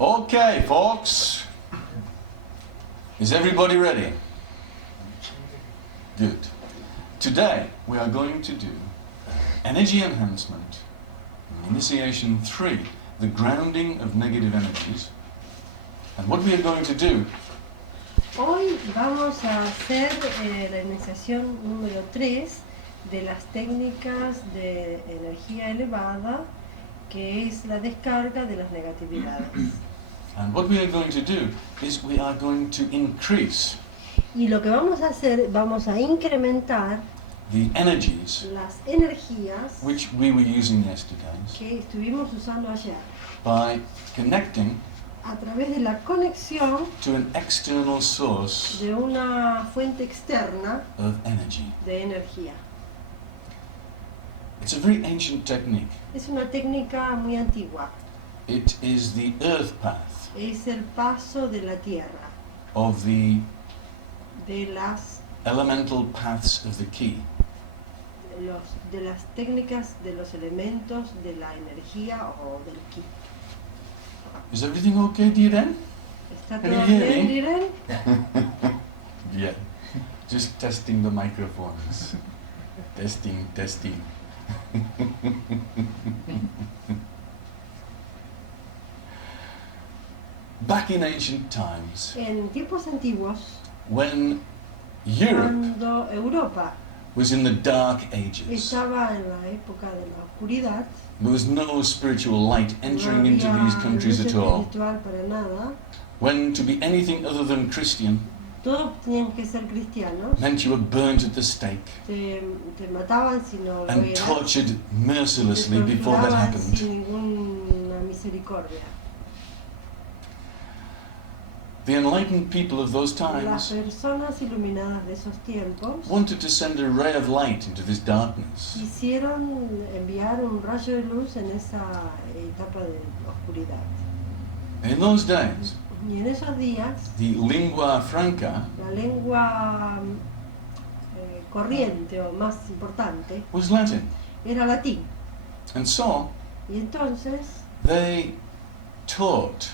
Okay, folks. Is everybody ready? Good. Today we are going to do energy enhancement, initiation 3, the grounding of negative energies. And what we are going to do Hoy vamos a hacer la iniciación número 3 de las técnicas de energía elevada, que es la descarga de las negatividades. And what we are going to do is we are going to increase Y lo que vamos a hacer, vamos a incrementar the energies las energías which we were using yesterday que estuvimos usando ayer by connecting a través de la conexión to an external source de una fuente externa of energy. de energía. It's a very ancient technique. Es una técnica muy antigua. It is the earth path Es el paso de la tierra, of the de las elemental paths of the key. de las técnicas de los elementos de la energía o del ki. Is everything okay, Diren? ¿Está Can you todo hear bien, me? Diren? Yeah. Just testing the microphones. Testing, testing. Back in ancient times, En tiempos antiguos, when Europe cuando Europa was in the dark ages, estaba en la época de la oscuridad, there was no spiritual light entering no into había these countries luz at all. espiritual para nada, When to be anything other than Christian todos tenían que ser cristianos, meant you were burnt at the stake te mataban si no lo and eras, tortured te mercilessly before that torturaban happened. sin ninguna misericordia. The enlightened people of those Las times personas iluminadas de esos tiempos wanted to send a ray of light into this darkness. quisieron enviar un rayo de luz en esa etapa de oscuridad. In those days, Y en esos días, the lingua franca la lengua corriente o más importante was Latin. era latín. And so Y entonces they taught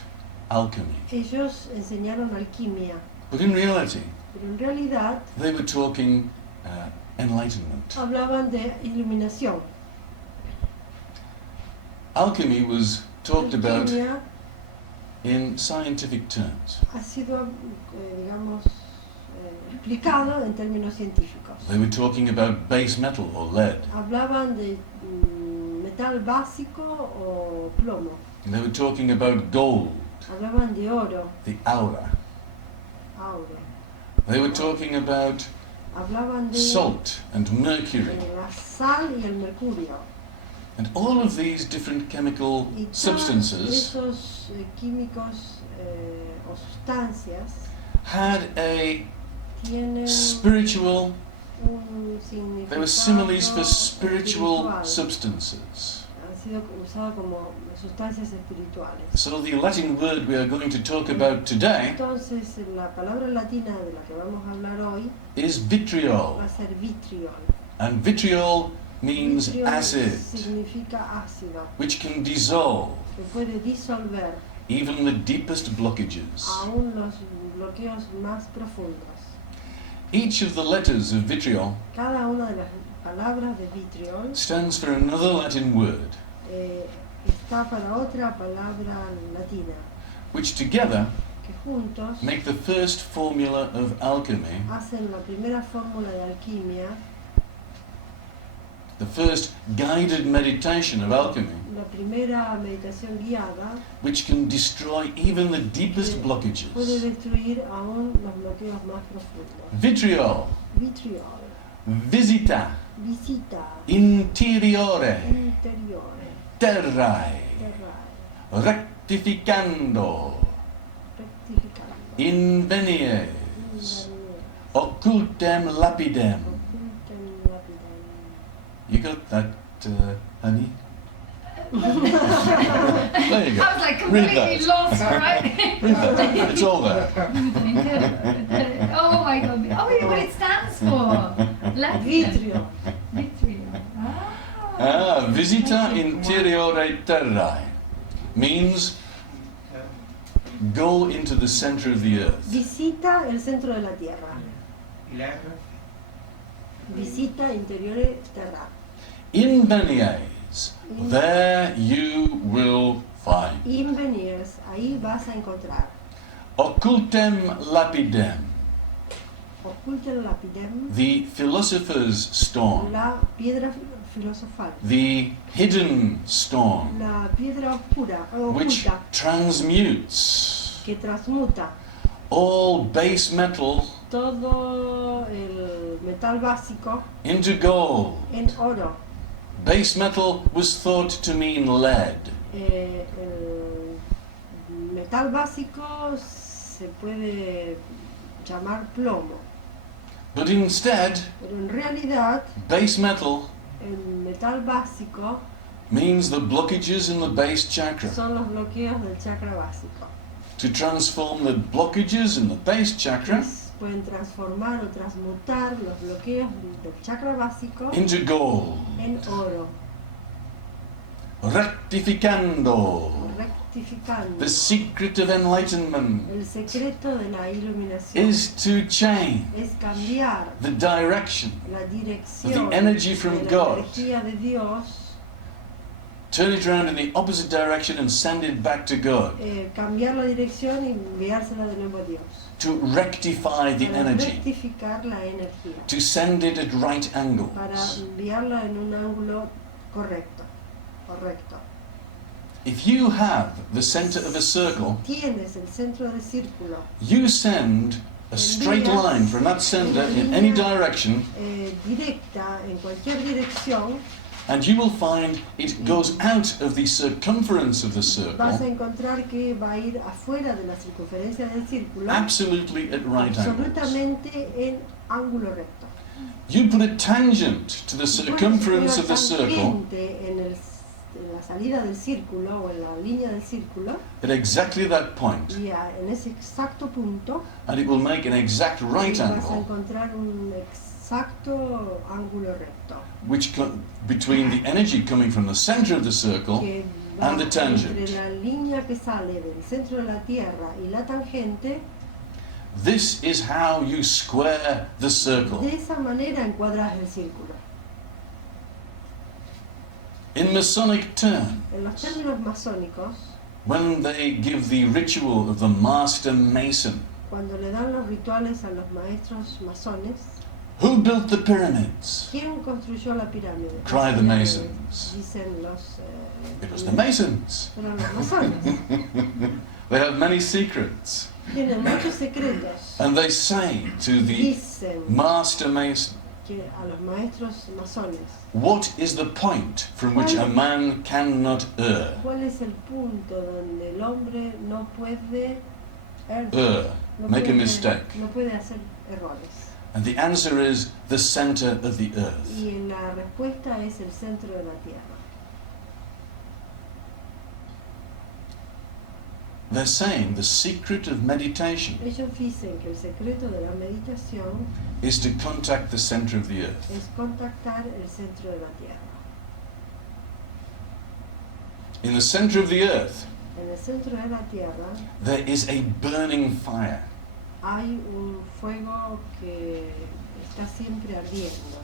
alchemy. ellos enseñaron alquimia, But in reality, pero en realidad they were talking enlightenment. hablaban de iluminación. Alchemy was talked about Alquimia in scientific terms. ha sido, digamos, explicado en términos científicos. They were talking about base metal or lead. Hablaban de metal básico o plomo. They were talking about gold, Hablaban de oro, the aura. auro. They were talking about Hablaban de salt and mercury. la sal y el mercurio. And all of these different chemical Y todos substances esos químicos o sustancias had a tienen spiritual, un significado they were similes for spiritual espiritual. substances. Han sido usados como sustancias espirituales. So the Latin word we are going to talk about today Entonces, la palabra latina de la que vamos a hablar hoy is vitriol. va a ser vitriol. And vitriol means Vitriol acid, significa ácido, which can dissolve que puede disolver even the deepest blockages. aún los bloqueos más profundos. Each of the letters of vitriol Cada una de las palabras de vitriol stands for another Latin word, está para otra palabra latina, which together que juntos make the first formula of alchemy, hacen la primera fórmula de alquimia, the first guided meditation of alchemy, la primera meditación guiada, which can destroy even the deepest puede blockages. destruir aún los bloqueos más profundos. Vitriol, Vitriol, visita, visita interiore, interiore, terrae, terrae, rectificando, rectificando, invenies, invenies, occultem lapidem. occultem lapidem. You got that, honey? There you go. I was like Read completely that. lost, right? Read that. It's all there. Oh my god. Oh, yeah, what it stands for. Latin. Vitriol. Vitriol. Ah. Visita interiore terrae means go into the center of the earth. Visita el centro de la Tierra. ¿Y la otra? Visita interiores terra. Invenies, there you will find. Inveniers, ahí vas a encontrar. Occultem lapidem, Occultem lapidem, the philosopher's stone, la piedra filosofal. the hidden stone, La piedra oscura, which oculta, transmutes que transmuta all base metal todo el metal básico into gold. en oro. Base metal was thought to mean lead. El metal básico se puede llamar plomo, But instead, pero en realidad base metal el metal básico means the blockages in the base chakra. son los bloqueos del chakra básico. To transform the blockages in the base chakra Pueden transformar o transmutar los bloqueos del chakra básico into gold. en oro, Rectificando. rectificando. The secret of enlightenment El secreto de la iluminación is to change es cambiar the direction, la dirección of the energy from de la God. energía de Dios, turn it around in the opposite direction and send it back to God. cambiar la dirección y enviársela de nuevo a Dios. To rectify the Para energy. rectificar la energía, To send it at right para angles. enviarla en un ángulo correcto. If you have the center of a circle, Tienes el centro del círculo you send a straight line from that center in any direction, directa en cualquier dirección, and you will find it goes out of the circumference of the vas a circle, encontrar que va a ir afuera de la circunferencia del círculo, absolutely at right angles. absolutamente en ángulo recto. You put a tangent to the Puedes circumference poner of the circle tangente en la salida del círculo o en la línea del círculo at exactly that point, y en ese exacto punto and it will make an exact right vas a angle encontrar un exacto ángulo recto which between the energy coming from the center of the circle que va and the tangent. entre la línea que sale del centro de la Tierra y la tangente. This is how you square the circle. De esa manera encuadras el círculo. In Masonic terms, En los términos masónicos, when they give the ritual of the master mason, cuando le dan los rituales a los maestros masones, who built the pyramids? ¿quién construyó la pirámide? Cry the Las Masons. pirámides, dicen los It was the masons. fueron los masones. They have many secrets. Tienen muchos secretos. And they say to the Dicen master mason, que a los maestros masones, what is the point from which a man cannot err? ¿cuál es el punto donde el hombre no puede Err, no make a puede- mistake. no puede hacer errores? And the answer is the center of the earth. Y la respuesta es el centro de la Tierra. They're saying the secret of meditation Ellos dicen que el secreto de la meditación is to contact the center of the earth. es contactar el centro de la Tierra. In the center of the earth, En el centro de la Tierra there is a burning fire. hay un fuego que está siempre ardiendo.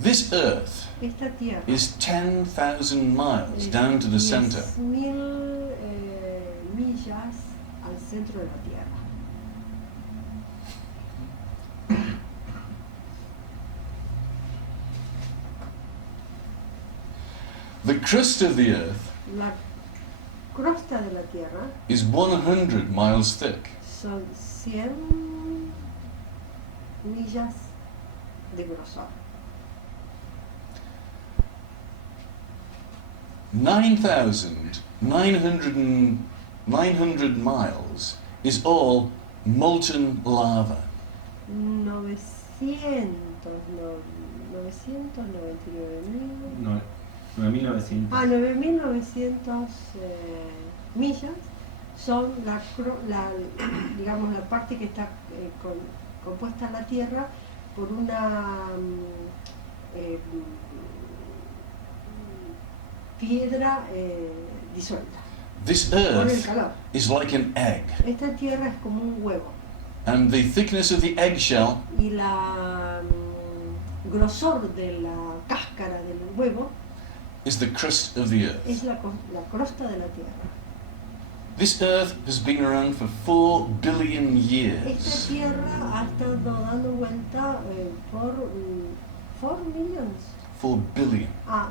This earth Esta Tierra is 10,000 miles es down to the center. 10.000 millas al centro de la Tierra. The crust of the earth La crosta de la Tierra is 100 miles thick. son 100 millas de grosor. 900 miles is all molten lava. 999.000 No, 9.900. 9.900 millas son digamos, la parte que está compuesta en la Tierra por una piedra disuelta. This por el earth calor. is like an egg, Esta tierra es como un huevo and the thickness of the eggshell y la grosor de la cáscara del huevo is the crust of the earth. es la crosta de la tierra. This earth has been around for 4 billion Esta years. tierra ha estado dando vuelta por 4 millions 4 billion. a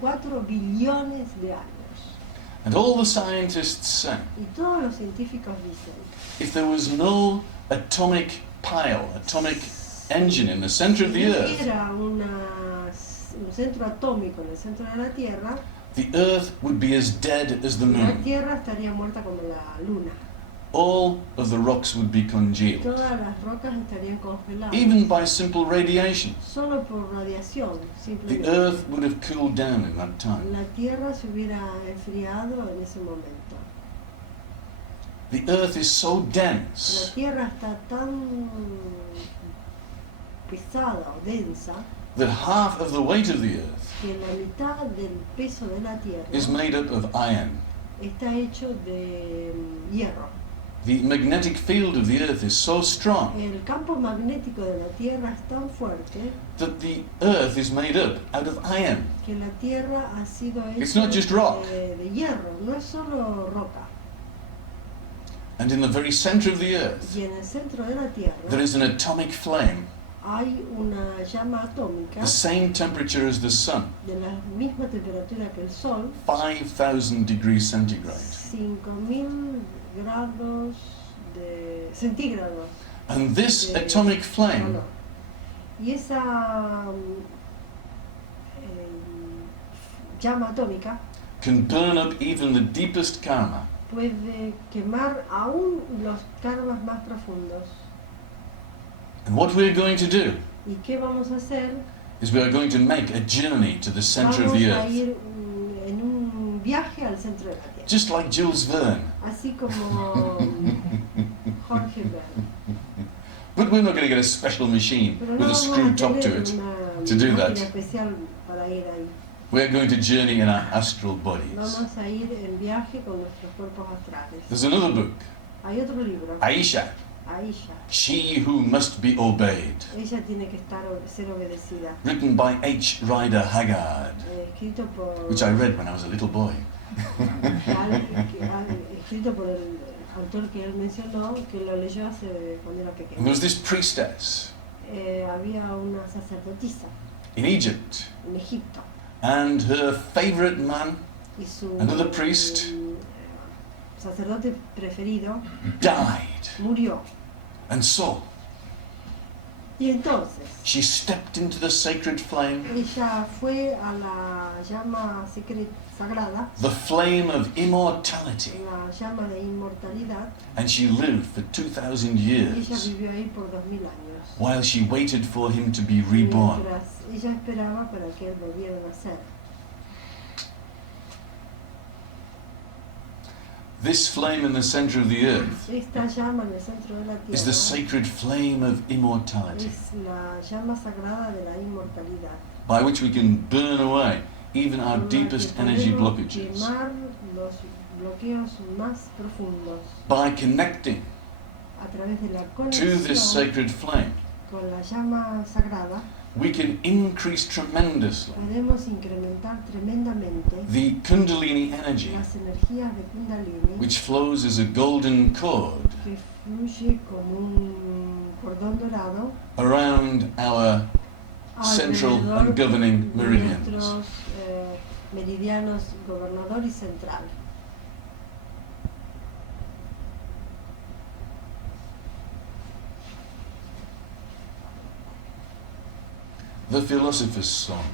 4 billones de años. And all the scientists say, Y todos los científicos dicen, if there was no atomic pile, atomic engine in the center of the si earth, hubiera un centro atómico en el centro de la Tierra, the earth would be as dead as the la moon. Tierra estaría muerta como la luna. All of the rocks would be congealed, Todas las rocas estarían congeladas. even by simple radiation. Solo por radiación, The simplemente. earth would have cooled down in that time. La Tierra se hubiera enfriado en ese momento. The earth is so La dense Tierra está tan pesada o densa that half of the weight of the earth que la mitad del peso de la Tierra is made up of iron. está hecho de hierro. The magnetic field of the earth is so strong El campo magnético de la Tierra es tan fuerte that the earth is made up out of iron. que la Tierra ha sido It's hecha not just rock. de hierro, no es solo roca. And in the very center of the earth, Y en el centro de la Tierra there is an atomic flame, hay una llama atómica the same temperature as the sun, de la misma temperatura que el Sol, 5,000 degrees centigrade. 5000 grados centígrados And this de atomic flame calor. Y esa llama atómica can burn up even the deepest karma. puede quemar aún los karmas más profundos. And what we're going to do ¿Y qué vamos a hacer? is we are going to make a journey to the center of Vamos the a earth. ir en un viaje al centro de la Tierra, Just like Jules Verne. así como Jorge Verne. But we're not going to get a special machine Pero with no a vamos screw a top to tener it. una to do that. máquina especial para ir ahí. We're going to journey in our astral bodies. Vamos a ir en viaje con nuestros cuerpos astrales. There's another book, Hay otro libro, Aisha, Aisha. She Who Must Be Obeyed, Ella tiene que ser obedecida. written by H. Rider Haggard, Escrito por which I read when I was a little boy. escrito por el autor que él mencionó, que lo leyó hace cuando era And there pequeño. was this priestess Había una sacerdotisa in Egypt, en Egipto and her favorite man y su Another priest. Sacerdote preferido died. murió. And so Y entonces she stepped into the sacred flame, ella fue a la llama sagrada, the flame of immortality, la llama de inmortalidad, and she lived for 2,000 y ella years vivió ahí por 2000 años. while she waited for him to be reborn. Mientras ella esperaba para que él volviera a nacer. This flame in the center of the earth Esta llama en el centro de la is the tierra sacred flame of immortality, es la llama sagrada de la inmortalidad. by which we can burn away even our con la que deepest energy podemos blockages quemar los bloqueos más profundos by connecting a través de la to this conexión sacred flame. con la llama sagrada. We can increase tremendously Podemos incrementar tremendamente the Kundalini energy, las energías de Kundalini, which flows as a golden cord que fluye como un cordón dorado around our central alrededor and governing de meridians. nuestros meridianos gobernador y central. The philosopher's stone,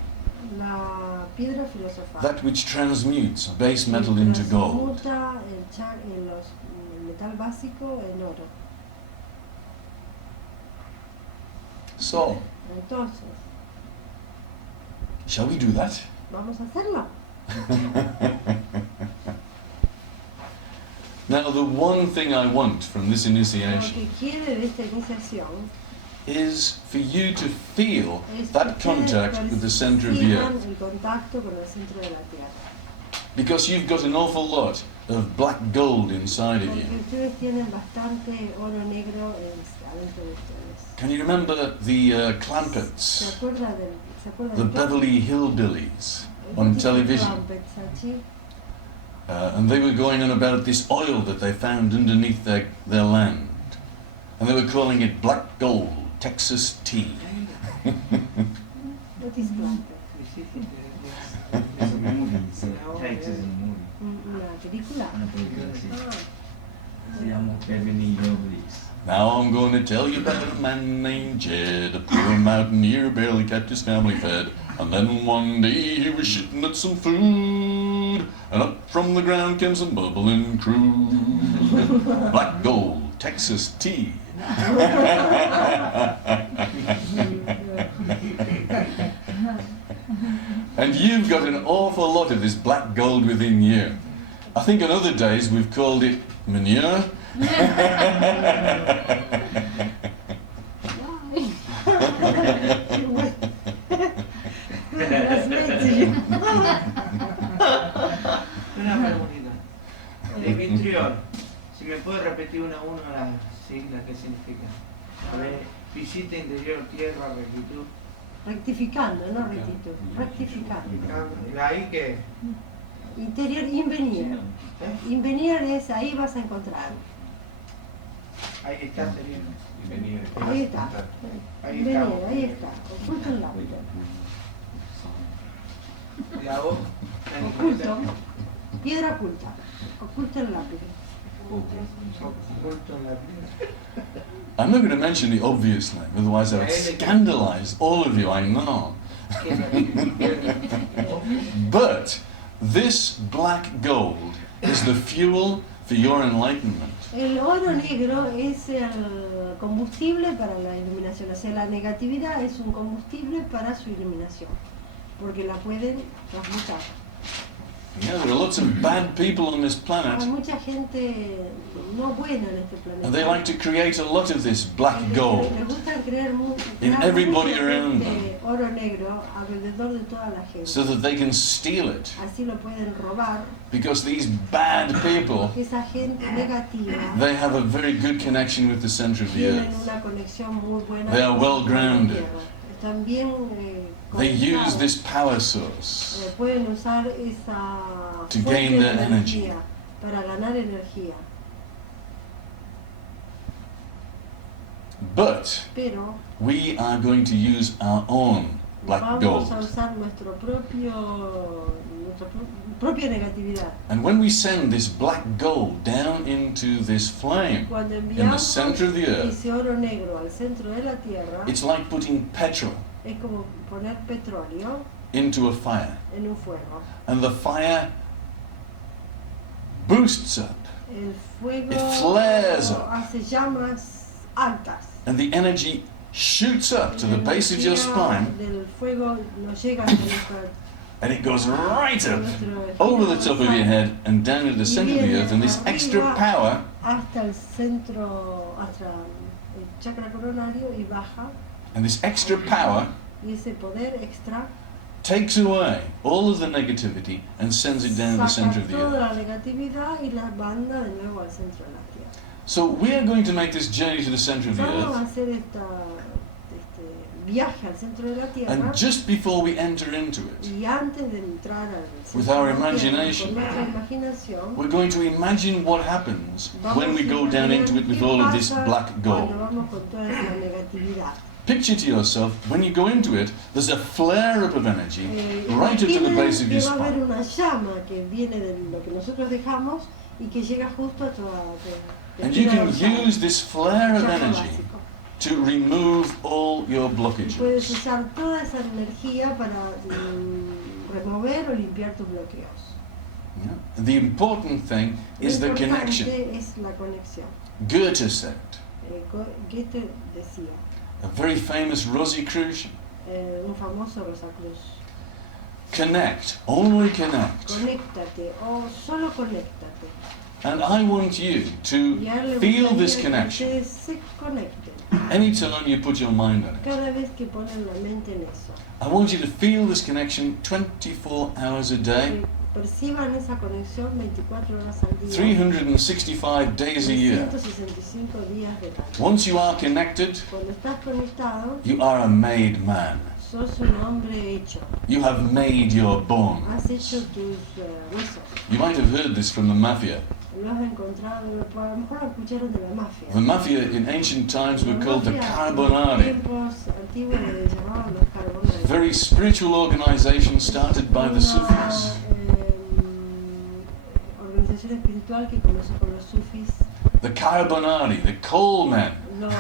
La piedra filosofal. that which transmutes base que metal into gold. transmuta el metal básico en oro. So, Entonces, shall we do that? vamos a hacerlo. Now, the one thing I want from this Lo initiation que quiere de esta iniciación is for you to feel es que that contact with the center of the perciban earth. el contacto con el centro de la Tierra. Because you've got an awful lot of black gold inside of Porque you. ustedes tienen bastante oro negro adentro de ustedes. Can you remember the ¿Se Clampetts, acuerda the del Beverly Hillbillies on television? And they were going on about this oil that they found underneath their land. And they were calling it black gold, Texas tea. What is Clampett? Es un movie, Texas es un movie. Una película. Una película así. Ah, Se llama Beverly Hillbillies. Now I'm going to tell you about a man named Jed, a poor mountaineer, barely kept his family fed. And then one day he was shitting at some food, and up from the ground came some bubbling crude. Black gold, Texas tea. And you've got an awful lot of this black gold within you. I think in other days we've called it manure. Una preguntita. De vitriol, si me puede repetir una a uno las siglas, ¿qué significa? A ver, visita interior, tierra, rectitud. Rectificando, no rectitud. Rectificando. ¿La I qué? Interior, invenir. Invenir es ahí vas a encontrar. Ahí está, sería. Ahí está. Ahí Invenir, está. ahí está. Oculto el lápiz. La O. Oculto. Piedra oculta. Oculto el lápiz. Oculto en la piedra. I'm not going to mention the obvious name, otherwise I would scandalize all of you, I know. But this black gold is the fuel for your enlightenment. El oro negro es el combustible para la iluminación, o sea, la negatividad es un combustible para su iluminación, porque la pueden transmutar. Yeah, there are lots of bad people on this Hay planet, mucha gente no buena en este planeta. and they like to create a lot of this black Y gold. les gusta crear in everybody around them, oro negro alrededor de toda la gente. so that they can steal it. Así lo pueden robar. Because these bad people, Esa gente negativa they have a very good connection with the center of the tienen earth. una conexión muy buena. They are well con la grounded. tierra. Están bien They use conectados. this power source Pueden usar esa to fuente gain de their energy. energía para ganar energía. But Pero we are going to use our own black vamos a gold. usar nuestra propia negatividad. And when we send this black gold down into this flame Cuando in the enviamos center of the earth, ese oro negro al centro de la tierra, it's like putting petrol es como poner petróleo into a fire. en un fuego. And the fire boosts up, El fuego It flares up. hace llamas altas. and the energy shoots up to the La base of your energía spine, del fuego nos llega hasta nuestra and it goes right up over the top of your head and down to the center of the earth. And this extra power hasta el centro, hasta el chakra coronario y baja, and this extra power y ese poder extra takes away all of the negativity and sends it down the center saca of the toda earth. la negatividad y la manda de nuevo al centro de la tierra. So we are going to make this journey to the center of the Vamos a earth, hacer este viaje al centro de la tierra and just before we enter into it, y antes de entrar al centro With our de la tierra, imagination, con nuestra imaginación, we're going to imagine what happens vamos when we a go down imaginar into it with qué all of this pasa black cuando gold. vamos con toda esa negatividad. Picture to yourself, when you go into it, there's a flare up of energy right up to the Imaginen base of que your va a haber spine. una llama que viene de lo que nosotros dejamos y que llega justo a toda And you can use this flare of energy básico. to remove all your Y puedes blockages. usar toda esa energía para remover o limpiar tus bloqueos. Yeah? The important thing is Lo the connection. importante es la conexión. Goethe said, Goethe decía, a very famous Rosicrucian, un famoso Rosacruz, connect, only connect. conéctate o solo conéctate. And I want you to Y a él le feel gustaría this que connection ustedes se conecten anytime you put your mind on it. cada vez que ponen la mente en eso. I want you to feel this connection 24 hours a day, perciban esa conexión 24 horas al día, 365 days a year. 365 días del año. Once you are connected, Cuando estás conectado, you are a made man. sos un hombre hecho. You have made your bone. Has hecho tus huesos. You might have heard this from the mafia. Lo has encontrado, a lo mejor lo escucharon de la mafia. The mafia in ancient times were La called the mafia en Carbonari. tiempos antiguos le llamaban los carbonari. Very spiritual organization started by the Sufis. Organización espiritual que comenzó con los sufis, The Carbonari, the coal men. los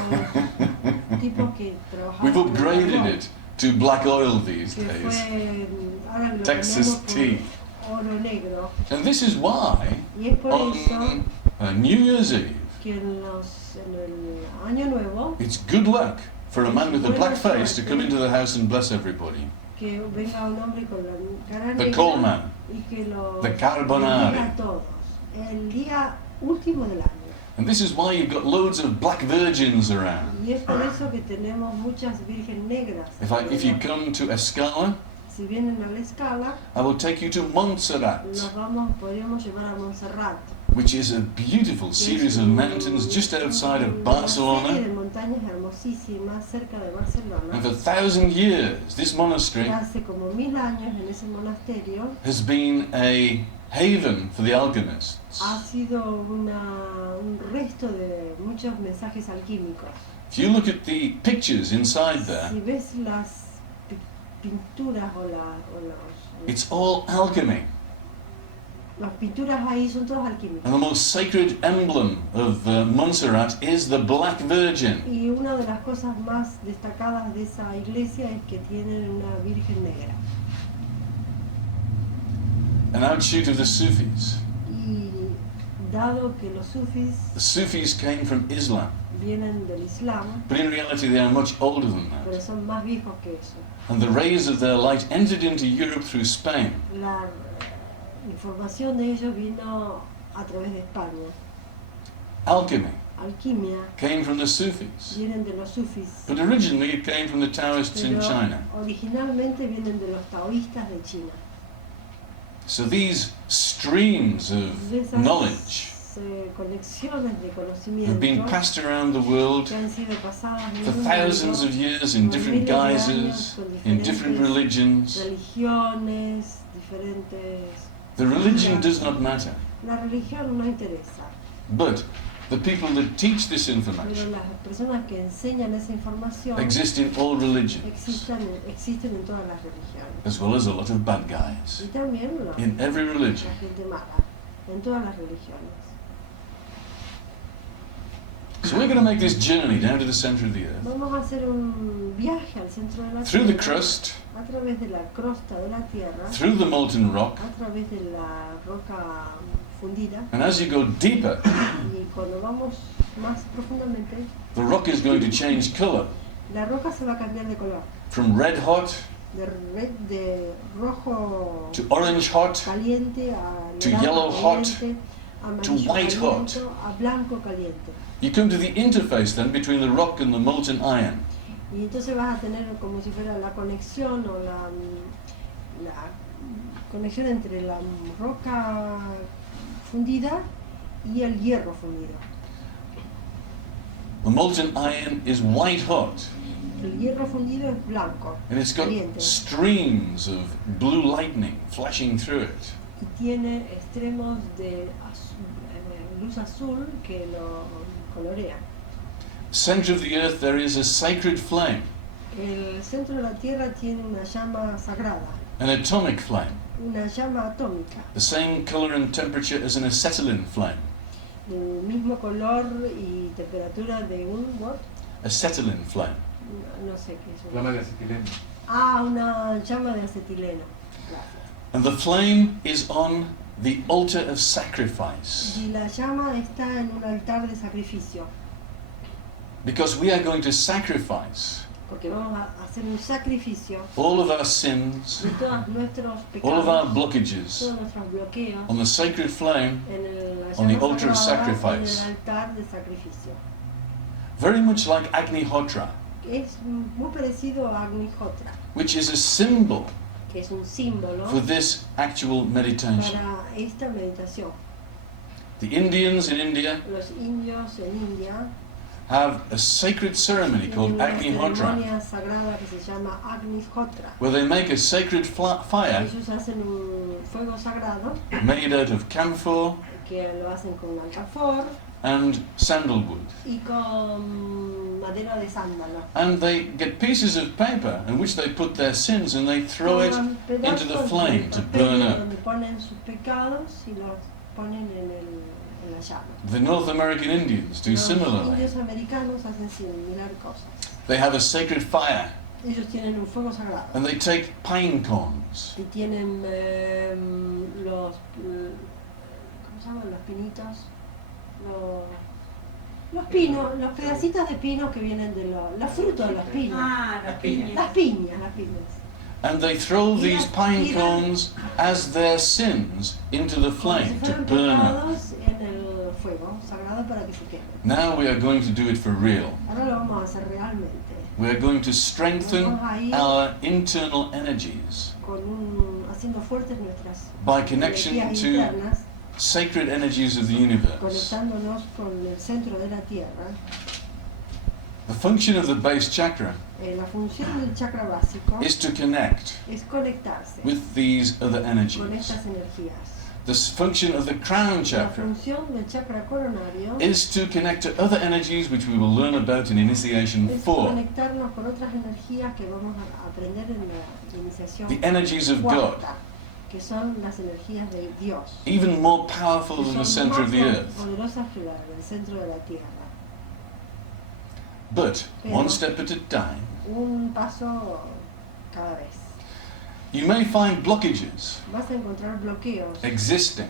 tipos que trabajaban We've con el upgraded carbón, it to black oil these que days. fue, ahora lo Texas cambiamos por tea. oro negro. And this is why Y es por eso on New Year's Eve, que en el año nuevo, it's good luck for a man with a black face to come into the house and bless everybody. que venga un hombre con la cara The negra coal man. y que lo The carbonari. bendiga a todos. El día último del año. And this is why you've got loads of black virgins around. Y es por eso que tenemos muchas virgen negras. If you come to Escala, Si vienen a la escala, I will take you to Montserrat, podríamos llevar a Montserrat. which is a beautiful series of mountains just outside of Una serie Barcelona. de montañas hermosísimas cerca de Barcelona. And for 1,000 years, this monastery Hace como 1000 años en ese monasterio has been a haven for the alchemists. ha sido un resto de muchos mensajes alquímicos. If you look at the pictures inside there, Si ves las pinturas o it's all alchemy. las pinturas ahí son todas alquímicas. And the most sacred emblem of Montserrat is the Black Virgin. Y una de las cosas más destacadas de esa iglesia es que tienen una virgen negra. An outshoot of the Sufis. Y dado que los sufis The Sufis came from Islam, vienen del Islam, but in reality they are much older than pero that. son más viejos que eso. And the rays of their light entered into Europe through Spain. La información de ellos vino a través de España. Alchemy Alquimia came from the Sufis, vienen de los sufis, but originally it came from the Taoists in pero China. originalmente vienen de los taoístas de China. So these streams of De esas knowledge conexiones de have been conocimiento passed around the world que han sido pasadas en for el thousands mundo, of years in different guises, in different religions. religiones, diferentes. The religion does not matter, La religión no interesa, but the people that teach this pero information las personas que enseñan esa información exist in all religions, existen en todas las religiones. as well as a lot of bad guys. Y también In every religion. la gente mala, en todas las religiones. So we're going to make this journey down to the center of the earth, Vamos a hacer un viaje al centro de la through the Tierra, crust, a través de la crosta de la Tierra, through the molten rock, a través de la roca fundida, and as you go deeper, y cuando vamos más profundamente, the rock is going to change color la roca se va a cambiar de color, from red hot de rojo to orange hot caliente a to naranja yellow hot caliente, a to amarillo white hot. caliente, a blanco caliente. You come to the interface then between the rock and the molten iron. Y entonces vas a tener como si fuera la conexión o la conexión entre la roca fundida y el hierro fundido. The molten iron is white hot, El hierro fundido es blanco, and it's got caliente, streams of blue lightning flashing through it. y tiene extremos de luz azul que lo colorean. Center of the earth there is a sacred flame, El centro de la Tierra tiene una llama sagrada, an atomic flame, una llama atómica, the same color and temperature as an acetylene flame. el mismo color y temperatura de un what? Acetylene flame. No sé qué es. Flama de acetileno. Una llama de acetileno. Gracias. And the flame is on the altar of sacrifice, Y la llama está en un altar de sacrificio, because we are going to sacrifice porque vamos a hacer un sacrificio all of our sins, de todos nuestros all of our pecados, blockages todos nuestros bloqueos on the sacred flame, en la on the llama altar of sagrada, en sacrifice. el altar de sacrificio. very much like Agnihotra, Es muy parecido a Agnihotra, which is a symbol que es un símbolo for this actual meditation. para esta meditación. The Indians in India Los indios en India have a sacred ceremony tienen called una Agnihotra, ceremonia sagrada que se llama Agnihotra. where they make a sacred fire Ellos hacen un fuego sagrado made out of camphor que lo hacen con alcanfor and sandalwood. y con madera de sándalo. And they get pieces of paper in which they put their sins and they throw it Toman into the pedazos flame de to papel burn up. donde ponen sus pecados y los ponen en la llama. The North American Indians do Los similarly. indios americanos hacen similar cosas. They have a sacred fire Ellos tienen un fuego sagrado and they take pine cones y tienen ¿cómo se llaman? Los pinitos, los pinos, los pedacitos de pino que vienen de los frutos de los pinos. Ah, la piña. Las piñas. and they throw these pine Mira. cones as their sins into the Como si flame to fueran burn up. pecados en el fuego sagrado para que se quemen. Now we are going to do it for real. Ahora lo vamos a hacer realmente. We are going to strengthen Vamos a ir our internal energies haciendo fuertes nuestras by connection energías to internas, sacred energies of the universe. conectándonos con el centro de la tierra. The function of the base chakra La función del chakra básico is to connect es conectarse with these other con energies. estas energías. The function of the crown La chakra función del chakra coronario is to connect to other energies which we will learn about in Initiation es 4. conectarnos con otras energías que vamos a aprender en la iniciación The energies of God, cuarta, que son las energías de Dios, even more powerful que than the son center más of the earth. poderosas que la del centro de la tierra. But Pero- one step at a time. Un paso cada vez. You may find blockages Vas a encontrar bloqueos existing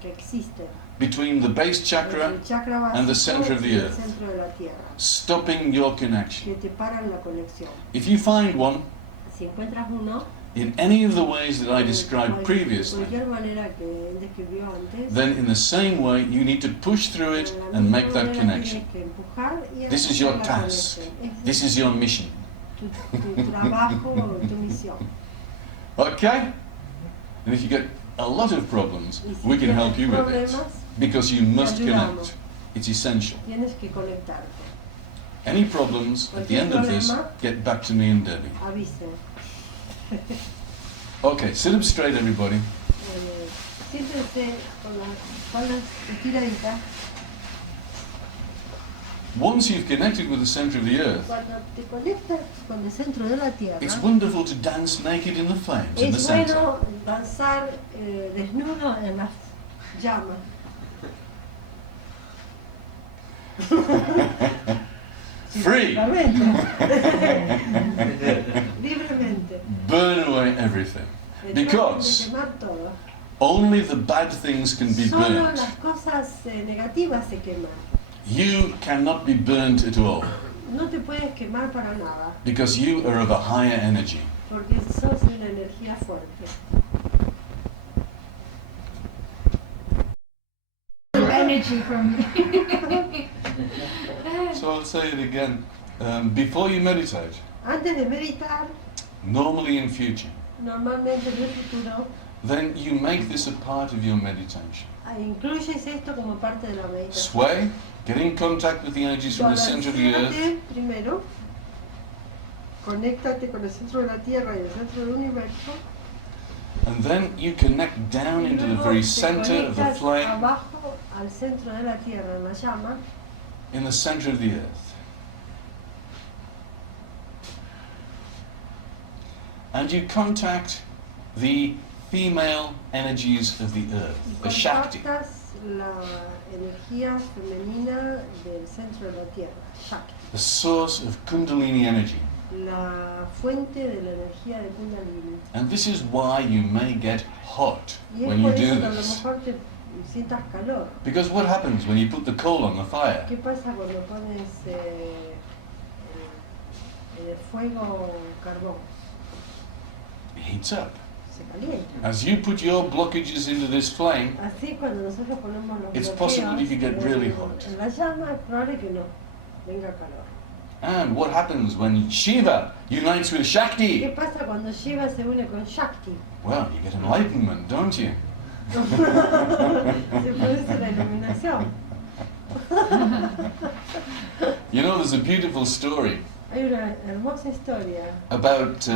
que existen between the base entre chakra el chakra básico and the center of the y el earth, centro de la tierra, stopping your connection. que te paran la conexión. If you find one Si encuentras uno, in any of the ways that I de described previously, cualquier manera que él describió antes, then in the same way you need to push through it de la and misma make that manera connection. tienes que empujar y This is hacer your la task. conexión. This is your mission. tu trabajo, tu misión. Okay? And if you get a lot of problems, Y si we can tienes help you with it. problemas, Because you must te ayudamos. connect. It's essential. Tienes que conectarte. Any problems at the end of this, get back to me and Debbie. Avise. Okay, sit up straight, everybody. Siéntense con las espaldas estiraditas. Once you've connected with the center of the earth, Cuando te conectas con el centro de la tierra, it's wonderful to dance naked in the flames in the es center. bueno danzar desnudo en las llamas. Free! Libremente. Burn away everything. Because De quemar todo. only the bad things can be Solo burnt. las cosas negativas se queman. You cannot be burnt at all. No te puedes quemar para nada, Because you are of a higher energy. porque sos una energía fuerte. Energy from So I'll say it again. Before you meditate, Antes de meditar, normally in future, normalmente en el futuro, then you make this a part of your meditation. incluyes esto como parte de la meditación. Sway, get in contact with the energies from the center of the earth, Balancéate primero, conéctate con el centro de la Tierra y el centro del universo. and then you connect down Y into the luego very te center of the conectas flame, abajo al centro de la Tierra, en la llama, in the center of the earth. And you contact the female energies of the earth, y the Shakti. contactas la energía femenina del centro de la Tierra, Shakti, The source of Kundalini energy. la fuente de la energía de Kundalini. And this is why you may get hot Y es when you por eso do que a lo this. mejor te sientas calor. Because what happens when you put the coal on the fire? ¿Qué pasa cuando pones en el fuego carbón? It heats up. Se calienta. As you put your blockages into this flame, Así cuando nosotros ponemos los It's bloqueos possible you could get really hot. en la llama, es probable que no venga calor. And what happens when Shiva unites with ¿Qué Shakti? pasa cuando Shiva se une con Shakti? Well, you get enlightenment, don't you? Se produce la iluminación. You know, there's a beautiful story Hay una hermosa historia about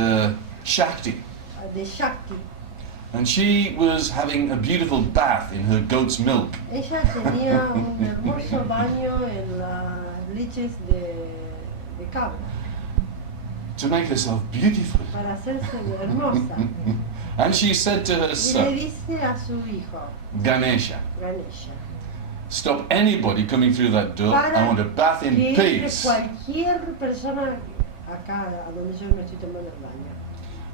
Shakti. de Shakti. And she was having a beautiful bath in her goat's milk. Ella tenía un hermoso baño en las leches de cabra To make herself beautiful. para hacerse hermosa. And she said to her Y le son, dice a su hijo, Ganesha, Ganesha, stop anybody coming through that door. I want a bath in que entre peace. cualquier persona acá a donde yo me estoy tomando el baño.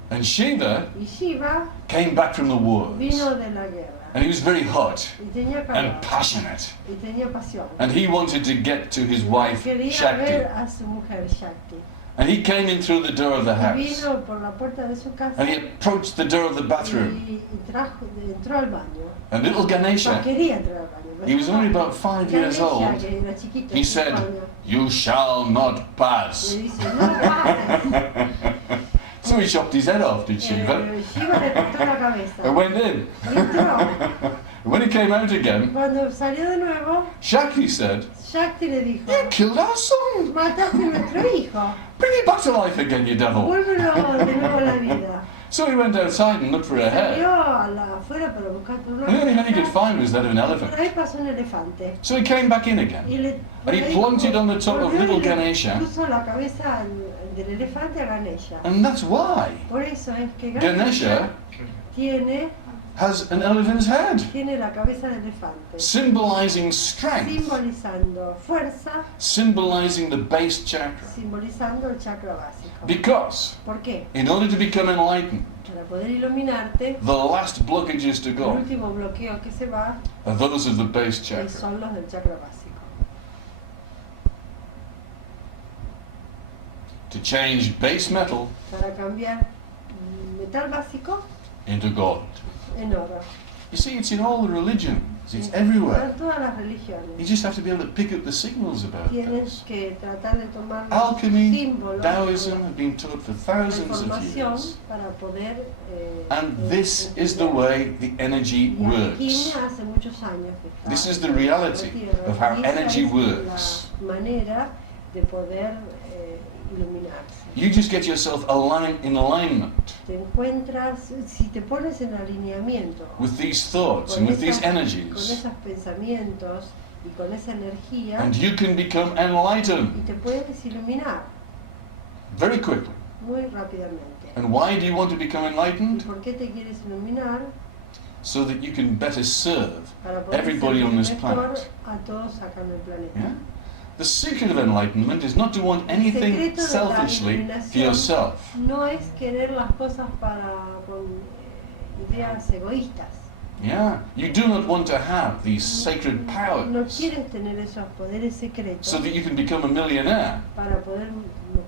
And Shiva Y Shiva came back from the wars. vino de la guerra And he was very hot y tenía and calor passionate. y tenía pasión. And he wanted to get to his wife, Quería Shakti. ver a su mujer Shakti. And he came in through the door of the Y house. vino por la puerta de su casa And he approached the door of the bathroom. y entró al baño. And little No Ganesha, quería entrar al baño. he was only about 5 years Ganesha, old, que era chiquito, he 5 said, años, "You shall not pass." le dice, no pases. So he chopped his head off, did Shiva, Shiva le cortó la cabeza. and went in. Y entró. When he came out again, Cuando salió de nuevo, Shakti said, Shakti le dijo, "You killed our son. mataste a nuestro hijo. Bring him back to life again, you devil." Vuélvelo de nuevo a la vida. So he went outside and looked for a Salió head. afuera para buscar una And the only head he could cabeza. find was that of an Por elephant. ahí pasó un elefante. So he came back in again. Y le, And he ahí planted on the top of volvió y little le Ganesha. puso la cabeza del elefante a Ganesha. And that's why Por eso es que Ganesha tiene has an elephant's head, la cabeza de elefante, symbolizing strength, simbolizando fuerza, symbolizing the base chakra. simbolizando el chakra básico. Because ¿Por qué? in order to become enlightened, Para poder iluminarte, the last blockages to el go último bloqueo que se va are those of the base chakra. son los del chakra básico. To change base metal Para cambiar metal básico into gold. en oro. You see, it's in all the religions, it's En everywhere. todas las religiones. You just have to be able to pick up the signals about this. Tienes que tratar de tomar los Alchemy, símbolos, Taoism have been taught for la thousands of información years. para poder And this is the way the energy y works. alquimia hace muchos años que está This is the en la reality tierra, of how y esa energy es works. la manera de poder iluminarse. You just get yourself in alignment Te encuentras, si te pones en alineamiento with these thoughts con and with these con energies, esos pensamientos y con esa energía, and you can become y enlightened te puedes iluminar very quickly. muy rápidamente. And why do you want to become ¿Y enlightened? por qué te quieres iluminar? So that you can better serve Para poder everybody servir on this mejor planet. a todos acá en el planeta. Yeah? The secret of enlightenment is not to want anything secreto de la selfishly for iluminación yourself. No es querer las cosas con ideas egoístas. Yeah? You do not want to have these sacred No powers quieres tener esos poderes secretos so that you can become a millionaire. para poder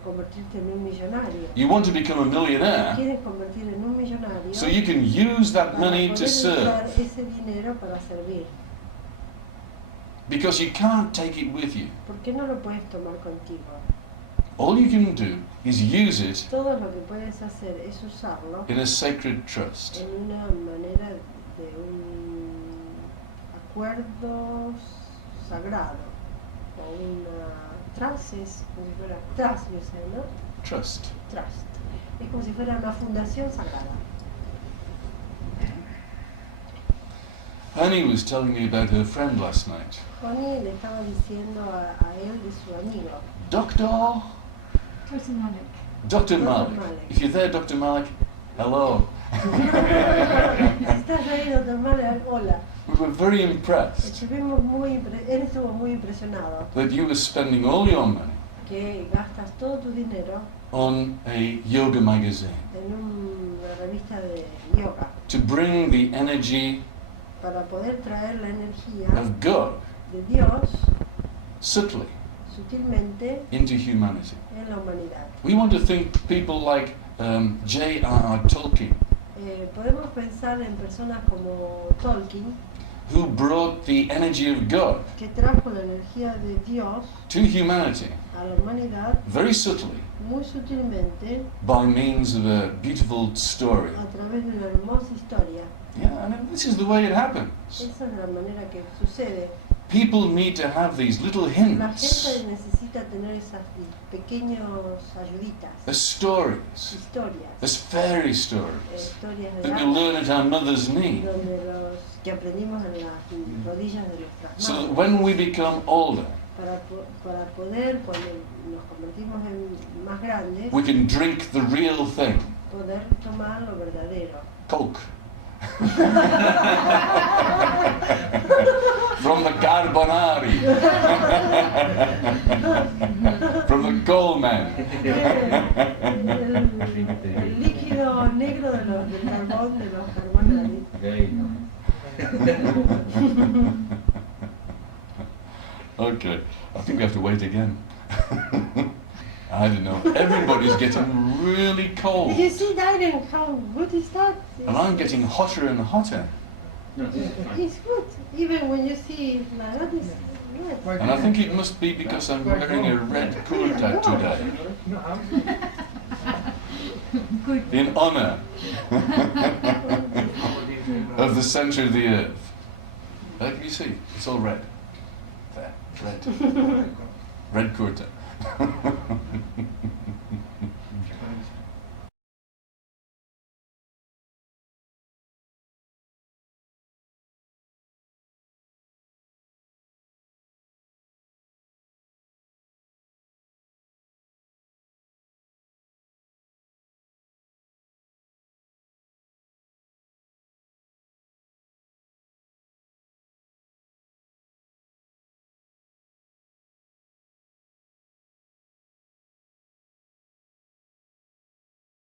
convertirte en un millonario. You want to become a millionaire Quieres convertir en un millonario so you can use that para money poder to usar serve. ese dinero para servir. Because you can't take it with you. ¿Por qué no lo puedes tomar contigo? All you can do is use it Todo lo que puedes hacer es usarlo in a sacred trust. en una manera de un acuerdo sagrado o una trust es como si fuera trust, you say, ¿no? Trust. Trust. Es como si fuera una fundación sagrada. Honey was telling me about her friend last night. Connie le estaba diciendo a él de su amigo, Dr. Personality. Dr. Malik. Malik. If you're there, Dr. Malik, hello. si estás ahí, doctor Malik, hola. We were very impressed Estuvimos él estuvo muy impresionado that you were spending all your money que gastas todo tu dinero on a yoga magazine en una revista de yoga to bring the energy para poder traer la energía of God de Dios subtly sutilmente into humanity. en la humanidad. We want to think people like J.R.R. Tolkien, Podemos pensar en personas como Tolkien, who brought the energy of God que trajo la energía de Dios to humanity a la humanidad very subtly muy sutilmente by means of a beautiful story. a través de una hermosa historia. Yeah, and this is the way it happens. Esa es la manera que sucede. People need to have these little La hints, gente necesita tener esas pequeños ayuditas, as stories, historias, as fairy stories historias de that we hadas, learn at our mother's knee. donde los que aprendimos en las rodillas de nuestras So that madres, when we become older, para poder, cuando nos convertimos en más grandes, we can drink the real thing. poder tomar lo verdadero. Coke. From the Carbonari. From the coal man. El líquido negro del carbón, de los carbonares. Gay. Okay, I think we have to wait again. I don't know. Everybody's getting really cold. You see that and how good is that? And I'm getting hotter and hotter. No, this is fine. It's good. Even when you see like that is good. And I think it must be because I'm wearing a red kurta today. In honor of the center of the earth. Like you see, it's all red. There, red. Red kurta.